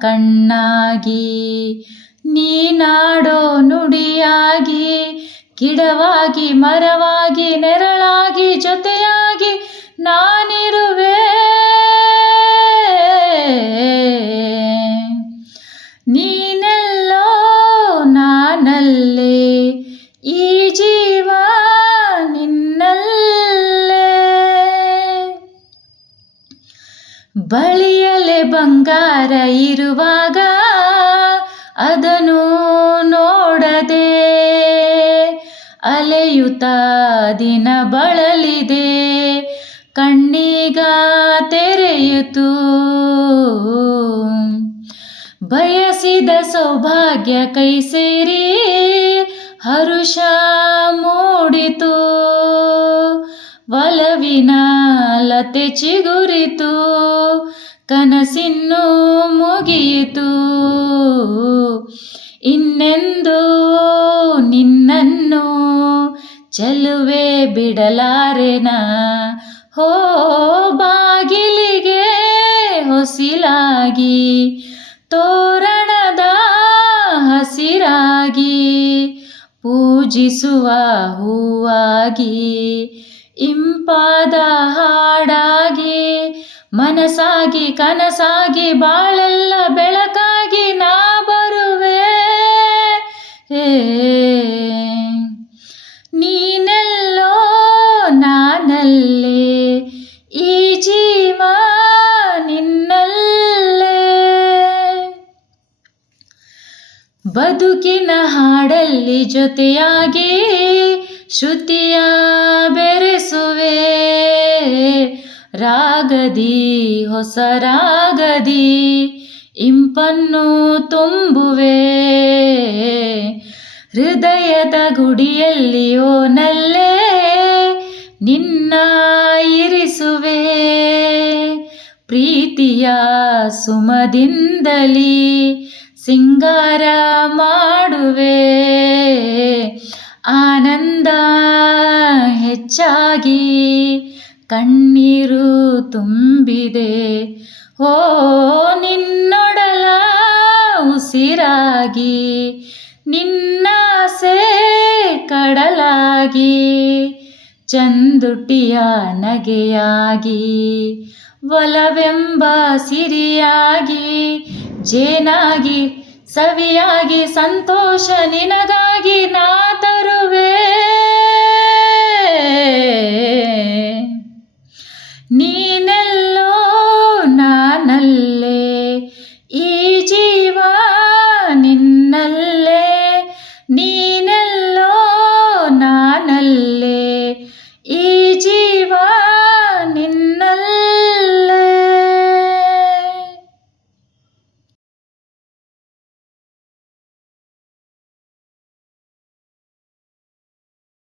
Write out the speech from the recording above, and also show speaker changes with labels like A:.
A: ಕಣ್ಣಾಗಿ ನೀನಾಡೋ ನುಡಿಯಾಗಿ ಗಿಡವಾಗಿ ಮರವಾಗಿ ನೆರಳಾಗಿ ಜೊತೆಯಾಗಿ ನಾನಿರುವೆ. ನೀನೆಲ್ಲೋ ಬಳಿಯಲೆ ಬಂಗಾರ ಇರುವಾಗ ಅದನ್ನು ನೋಡದೆ ಅಲೆಯುತ ದಿನ ಬಳಲಿದೆ. ಕಣ್ಣೀಗ ತೆರೆಯಿತು. ಬಯಸಿದ ಸೌಭಾಗ್ಯ ಕೈ ಸೇರಿ ಹರುಷ ಮೂಡಿತು. ಒಲವಿನ ಲತೆ ಚಿಗುರಿತು, ಕನಸಿನ್ನು ಮುಗಿಯಿತು. ಇನ್ನೆಂದು ನಿನ್ನನ್ನು ಚೆಲುವೆ ಬಿಡಲಾರೆನ? ಹೋ ಬಾಗಿಲಿಗೆ ಹೊಸಿಲಾಗಿ, ತೋರಣದ ಹಸಿರಾಗಿ ಪೂಜಿಸುವ ಹೂವಾಗಿ. ಇಂಪಾದ ಹಾಡಾಗಿ ಮನಸಾಗಿ ಕನಸಾಗಿ, ಬಾಳೆಲ್ಲ ಬೆಳಕಾಗಿ ನಾ ಬರುವೆ. ನೀನೆಲ್ಲೋ ನಾನಲ್ಲೇ, ಈ ಜೀವ ನಿನ್ನಲ್ಲೇ. ಬದುಕಿನ ಹಾಡಲ್ಲಿ ಜೊತೆಯಾಗಿ ಶ್ರುತಿಯ ಬೆರೆಸುವೆ. ರಾಗದಿ, ಹೊಸ ರಾಗದಿ, ಇಂಪನ್ನು ತುಂಬುವೆ. ಹೃದಯದ ಗುಡಿಯಲ್ಲಿಯೋ ನಲ್ಲೇ ನಿನ್ನ ಇರಿಸುವೆ. ಪ್ರೀತಿಯ ಸುಮದಿಂದಲಿ ಸಿಂಗಾರ ಮಾಡುವೆ. ಆನಂದ ಹೆಚ್ಚಾಗಿ ಕಣ್ಣೀರು ತುಂಬಿದೆ. ಓ ನಿನ್ನೊಡಲ ಉಸಿರಾಗಿ ನಿನ್ನಾಸೆ ಕಡಲಾಗಿ ಚಂದುಟಿಯ ನಗೆಯಾಗಿ ಒಲವೆಂಬ ಸಿರಿಯಾಗಿ ಜೇನಾಗಿ ಸವಿಯಾಗಿ ಸಂತೋಷ ನಿನಗಾಗಿ ನಾ ತರುವೆ. ನೀನೆಲ್ಲೋ ನಾನಲ್ಲೇ ಈ